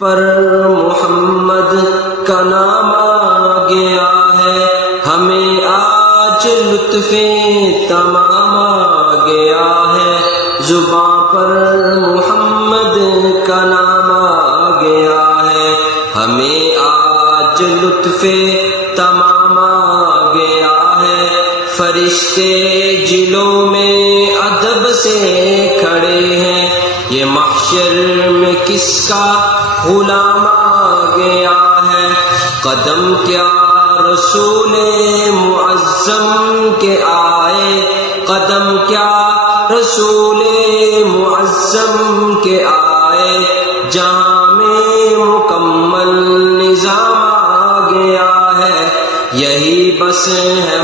پر محمد کا نام آ گیا ہے، ہمیں آج لطف تمام آ گیا ہے، زباں پر محمد کا نام آ گیا ہے، ہمیں آج لطف تمام آ گیا ہے، فرشتے جلوں میں ادب سے کھڑے ہیں، یہ محشر میں کس کا غلام آ گیا ہے، قدم کیا رسول معظم کے آئے، قدم کیا رسول معظم کے آئے، جہاں میں مکمل نظام آ گیا ہے، یہی بس ہے